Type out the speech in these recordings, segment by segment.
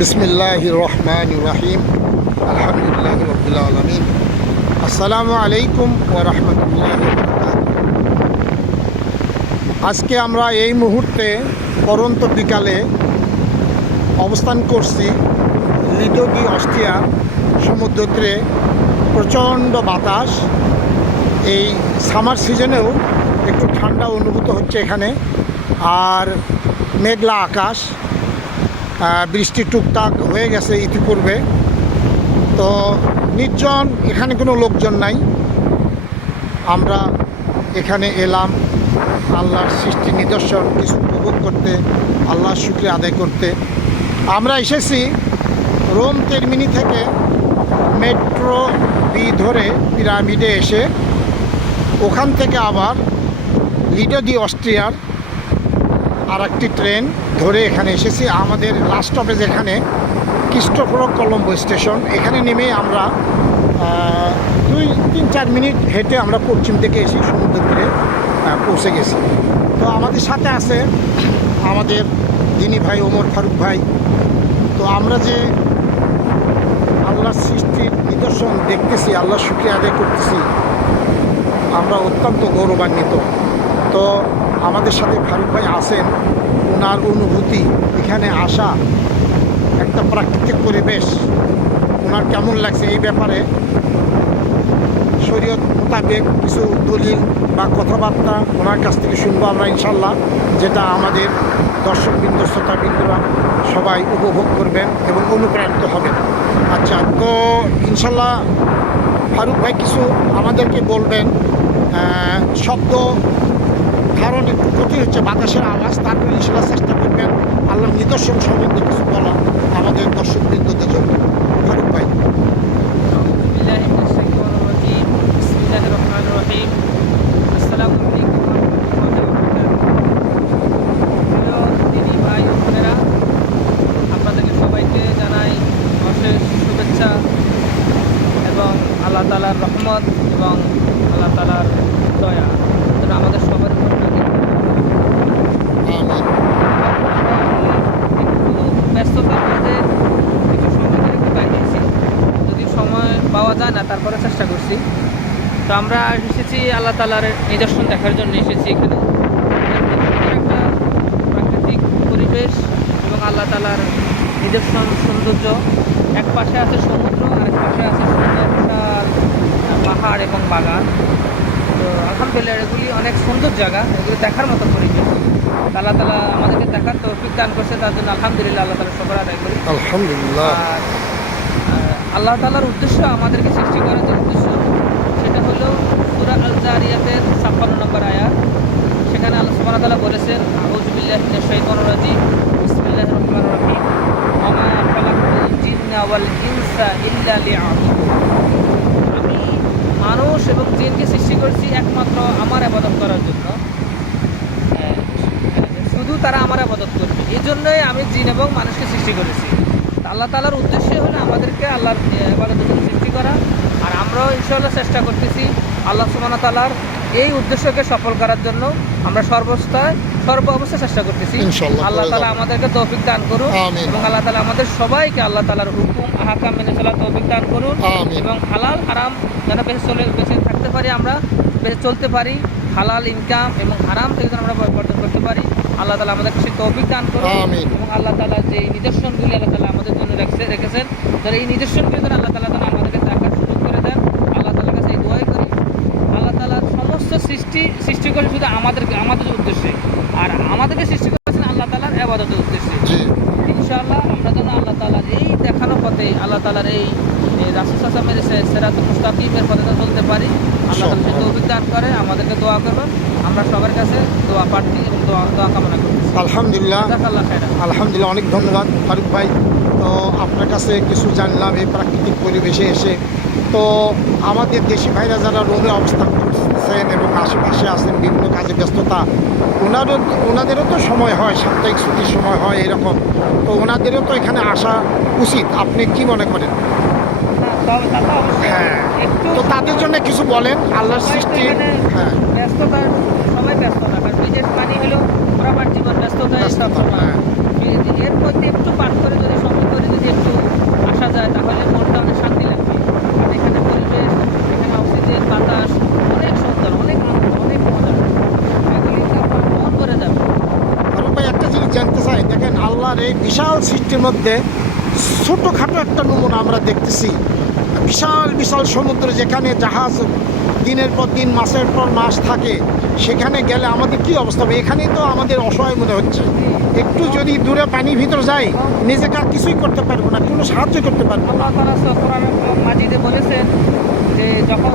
বিসমিল্লাহির রহমানির রহিম। আলহামদুলিল্লাহি রাব্বিল আলামিন। আসসালামু আলাইকুম ওয়া রাহমাতুল্লাহি ওয়া বারাকাতুহু। আজকে আমরা এই মুহূর্তে পরন্ত বিকালে অবস্থান করছি লিডো ডি অস্ট্রিয়া সমুদ্র তীরে। প্রচণ্ড বাতাস, এই সামার সিজনেও একটু ঠান্ডা অনুভূত হচ্ছে এখানে, আর মেঘলা আকাশ, বৃষ্টি টুকটাক হয়ে গেছে ইতিপূর্বে। তো নির্জন, এখানে কোনো লোকজন নাই। আমরা এখানে এলাম আল্লাহর সৃষ্টি নিদর্শন কিছু উপভোগ করতে, আল্লাহর শুকরিয়া আদায় করতে। আমরা এসেছি রোম তেরমিনি থেকে মেট্রো বি ধরে পিরামিডে এসে ওখান থেকে আবার লিডো ডি অস্ট্রিয়ার আর একটি ট্রেন ধরে এখানে এসেছি। আমাদের লাস্ট স্টপেজ এখানে ক্রিস্টোফোরো কলম্বো স্টেশন। এখানে নেমে আমরা 2-3-4 মিনিট হেঁটে আমরা পশ্চিম থেকে এসে সমুদ্র তীরে পৌঁছে গেছি। তো আমাদের সাথে আছে আমাদের দিনী ভাই ওমর ফারুক ভাই। তো আমরা যে আল্লাহর সৃষ্টির নিদর্শন দেখতেছি, আল্লাহর শুকরিয়া আদায় করতেছি, আমরা অত্যন্ত গৌরবান্বিত। তো আমাদের সাথে ফারুক ভাই আছেন, ওনার অনুভূতি, এখানে আসা, একটা প্রাকৃতিক পরিবেশ ওনার কেমন লাগছে এই ব্যাপারে শরীয়ত মোতাবেক কিছু দলিল বা কথাবার্তা ওনার কাছ থেকে শুনবো আমরা ইনশাল্লাহ, যেটা আমাদের দর্শকবৃন্দ শ্রোতাবৃন্দরা সবাই উপভোগ করবেন এবং অনুপ্রাণিত হবেন। আচ্ছা, তো ইনশাল্লাহ ফারুক ভাই কিছু আমাদেরকে বলবেন। শব্দ ধারণ একটু কঠিন হচ্ছে, বাতাসের আওয়াজ, তারপরে ইনশাল্লাহ চেষ্টা করবেন আল্লাহর নিদর্শন সম্বন্ধে কিছু বলা আমাদের দর্শকবৃন্দদের জন্য। ফারুক ভাই। আপনাদেরকে সবাইকে জানাই অশেষ শুভেচ্ছা এবং আল্লাহ তাআলার রহমত এবং আল্লাহ তাআলার দয়া যেন আমাদের সবার উপর থাকে। একটু ব্যস্ততার মাঝে কিছু সময় ধরে একটু বাইরেছি, যদি সময় পাওয়া যায় না তারপরে চেষ্টা করছি। তো আমরা এসেছি আল্লাহ তাআলার নিদর্শন দেখার জন্য এসেছি এখানে। একটা প্রাকৃতিক পরিবেশ এবং আল্লাহ তাআলার নিদর্শন সৌন্দর্য। এক পাশে আছে সমুদ্র, আরেক পাশে আছে সুন্দর বিশাল পাহাড় এবং বাগান। তো আলহামদুলিল্লাহ এগুলি অনেক সুন্দর জায়গা, এগুলি দেখার মতো পরিবেশ। আল্লাহ তাআলা আমাদেরকে দেখার তৌফিক দান করছে, তার জন্য আলহামদুলিল্লাহ আল্লাহ তাআলার শুকর আদায় করি। আলহামদুলিল্লাহ। আর আল্লাহ তাআলার উদ্দেশ্য, আমাদেরকে সৃষ্টি করার যে উদ্দেশ্য, সেটা হলো সূরা আল জারিয়াতের 56 নম্বর আয়াত। সেখানে আল্লাহ সুবহানাহু ওয়া তাআলা বলেছেন, আউযু বিল্লাহি মিনাশ শাইতানির রাজিম, বিসমিল্লাহির রহমানির রহিম, ওয়া মা খালাকতুল জিন্না ওয়াল ইনসা ইল্লা লিয়াবুদুন। আমি মানুষ এবং জিনকে সৃষ্টি করেছি একমাত্র আমার ইবাদত করার জন্য, শুধু তারা আমার ইবাদত করবে। এই জন্যই আমি জিন এবং মানুষকে সৃষ্টি করেছি। আল্লাহ তাআলার উদ্দেশ্য হলো আমাদেরকে আল্লাহর ইবাদতের জন্য সৃষ্টি করা। আর আমরাও ইনশাআল্লাহ চেষ্টা করতেছি আল্লাহ সুবহানাহু ওয়া তাআলার এই উদ্দেশ্যকে সফল করার জন্য। আমরা সর্ব অবস্থায় চেষ্টা করতেছি। আল্লাহ তাআলা আমাদেরকে তৌফিক দান করুন এবং আল্লাহ তাআলা আমাদের সবাইকে আল্লাহ তাআলার হুকুম আহকাম মেনে চলার তৌফিক দান করুন এবং হালাল হারাম যেন বেঁচে থাকতে পারি, আমরা বেঁচে চলতে পারি, হালাল ইনকাম এবং হারাম থেকে যেন আমরা বর্জন করতে পারি। আল্লাহ তাআলা আমাদের সেই তৌফিক দান করুন এবং আল্লাহ তাআলা যে নিদর্শনগুলি আল্লাহ তাআলা আমাদের জন্য রেখেছেন, যারা এই নিদর্শনগুলি যেন আল্লাহ তাআলা আমাদেরকে দেখার সুযোগ করে দেন। আল্লাহ তাআলার কাছে এই দোয়াই করি। আল্লাহ তাআলার সমস্ত সৃষ্টি করে শুধু আমাদের উদ্দেশ্যে, আর আমাদেরকে সৃষ্টি করেছেন আল্লাহ তাআলার ইবাদতের উদ্দেশ্যে। ইনশাআল্লাহ আমরা যেন আল্লাহ তাআলার এই দেখানো পথে, আল্লাহ তাআলার এই রাসূল সাল্লাল্লাহু আলাইহি ওয়াসাল্লামের সিরাতুল মুস্তাকিমের পথে চলতে পারি। আল্লাহ তাআলা সেই তৌফিক দান করে, আমাদেরকে দোয়া করবেন। আমরা সবার কাছে দোয়া প্রার্থী এবং দোয়া কামনা করি। আলহামদুলিল্লাহ, আলহামদুলিল্লাহ, অনেক ধন্যবাদ ফারুক ভাই। তো আপনার কাছে কিছু জানলাম এই প্রাকৃতিক পরিবেশে এসে। তো আমাদের দেশি ভাইরা যারা রোমে অবস্থান করতেছেন এবং আশেপাশে আছেন, বিভিন্ন কাজে ব্যস্ততা, ওনাদেরও তো সময় হয়, সাপ্তাহিক ছুটির সময় হয় এরকম। তো ওনাদেরও তো এখানে আসা উচিত, আপনি কি মনে করেন? হ্যাঁ, তো তাদের জন্য কিছু বলেন আল্লাহর সৃষ্টি। হ্যাঁ, ব্যস্ততার সময় ব্যস্ততা, কারণ বিদেশ পানি হলো আমার জীবন ব্যস্ততা। এর মধ্যে একটু পার করে যদি সময় করে বিশাল সৃষ্টির মধ্যে ছোটোখাটো একটা নমুনা আমরা দেখতেছি। বিশাল বিশাল সমুদ্র, যেখানে জাহাজ দিনের পর দিন মাসের পর মাস থাকে, সেখানে গেলে আমাদের কি অবস্থা হবে? এখানেই তো আমাদের অসহায় মনে হচ্ছে। একটু যদি দূরে পানির ভিতর যাই, নিজেকে আর কিছুই করতে পারবো না, কোনো সাহায্য করতে পারবো না। আল্লাহ তাআলা কোরআনে মাজিদে বলেছেন যে যখন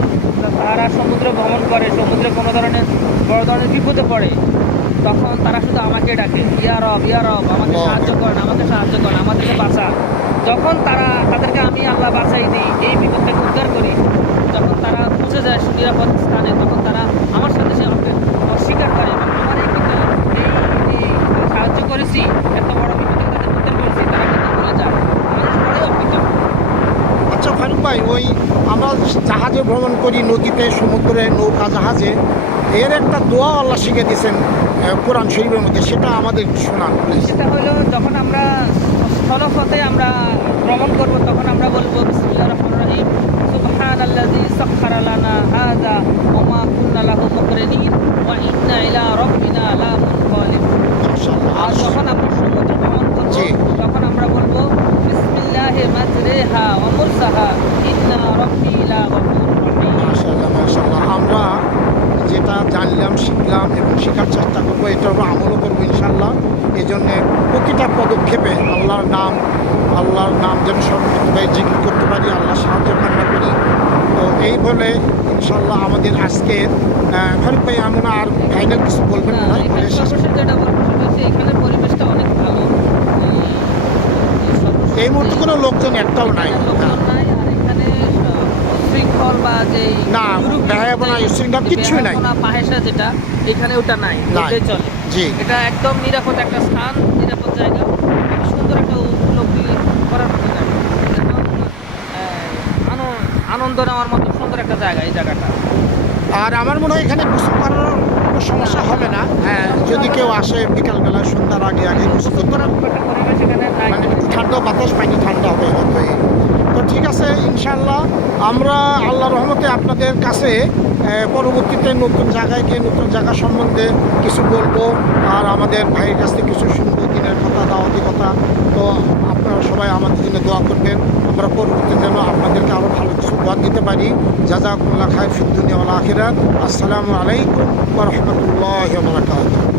তারা সমুদ্রে ভ্রমণ করে, সমুদ্রে কোনো ধরনের বড় ধরনের বিপদে পড়ে, তখন তারা শুধু আমাকে ডাকে, ইয়া রব আমাকে সাহায্য করেন, আমাকে সাহায্য করেন, আমাদেরকে বাঁচান। যখন তাদেরকে আমি আল্লাহ বাঁচাই দিই, এই বিপদ থেকে উদ্ধার করি, যখন তারা পৌঁছে যায় নিরাপদ স্থানে, তখন তারা আমার সাথে সে আমাকে অস্বীকার করে এবং আমার এই কিন্তু এই সাহায্য করেছি, এত বড় বিপদ থেকে তাদের উদ্ধার করেছি, তারা কিন্তু ভুলে যায়। মানুষ বড়ই অকৃতজ্ঞ। আচ্ছা ফারুক ভাই, ওই আমরা জাহাজে ভ্রমণ করি, নদীতে, সমুদ্রে, নৌকা, জাহাজে, এর একটা দোয়া আল্লাহ শিখে দিয়েছেন কোরআন শরীফের মধ্যে, সেটা আমাদের শোনান প্লিজ। সেটা হলো যখন আমরা স্থলপথে আমরা ভ্রমণ করব, তখন আমরা বলবো বিসমিল্লাহির রহমানির রহিম, সুবহানাল্লাযী সাখখারা লানা হাযা ওয়া মা কুন্না লাহু মুকরিনিন ওয়া ইন্না ইলা রাব্বিনা লামুনকালিবুন। মাশাআল্লাহ। আর যখন আমরা সমুদ্র ভ্রমণ করব, জি। তখন আমরা বলবো বিসমিল্লাহি মাজরিহা ওয়া মুরসাহা ইন্না রাব্বি লাগফুরুর রহিম। মাশাআল্লাহ মাশাআল্লাহ। আমরা যেটা জানলাম, শিখলাম এবং শেখার চেষ্টা করবো, এটার উপর আমলও করবো ইনশাআল্লাহ। এই জন্যে প্রতিটা পদক্ষেপে আল্লাহর নাম যেন সর্বপ্রথমে জিকির করতে পারি, আল্লাহ সাহায্য কামনা করি। তো এই বলে ইনশাআল্লাহ আমাদের আজকের ফারুক ভাই, আমরা আর ফাইনাল কিছু বলবেন না, না? এখানে সর্বশেষ যেটা বলবো সেটা হচ্ছে এখানের পরিবেশটা অনেক ভালো। এই মুহূর্তে কোনো লোকজন একটাও নাই। হ্যাঁ। লোকজন নাই, আর এখানে উশৃঙ্খল বা যে না, ব্যয়াবনা, উশৃঙ্খল কিচ্ছুই নাই। পাহেসা যেটা এখানে ওটা নাই, নাই। বললেই চলে। জি। এটা একদম নিরাপদ একটা স্থান, নিরাপদ জায়গা, একটা সুন্দর একটা উপলব্ধি করার মতো জায়গা, একদম, আনন্দ নেওয়ার মতো সুন্দর একটা জায়গা এই জায়গাটা। আর আমার মনে হয় এখানে গোসল করার কোনো সমস্যা হবে না। হ্যাঁ, যদি কেউ আসে বিকালবেলা, সন্ধ্যার আগে গোসল করতে সুন্দর একটা পরিবেশ এখানে নাই। মানে ঠান্ডা বাতাস, পানি ঠান্ডা হবে হয়তো। তো ঠিক আছে, ইনশাআল্লাহ আমরা আল্লাহর রহমতে আপনাদের কাছে পরবর্তীতে নতুন জায়গায় গিয়ে নতুন জায়গা সম্বন্ধে কিছু বলবো, আর আমাদের ভাইয়ের কাছ থেকে কিছু শুনবো, দিনের কথা, দাওয়াতি কথা। তো আপনারা সবাই আমাদের জন্য দোয়া করবেন, আমরা পরবর্তীতে যেন আপনাদেরকে আরও ভালো কিছু দোয়া দিতে পারি। জাযাকুমুল্লাহ খায়র ফিদ দুনিয়া ওয়াল আখিরাত। আসসালামু আলাইকুম ওয়া রাহমাতুল্লাহি ওয়া বারাকাতুহু।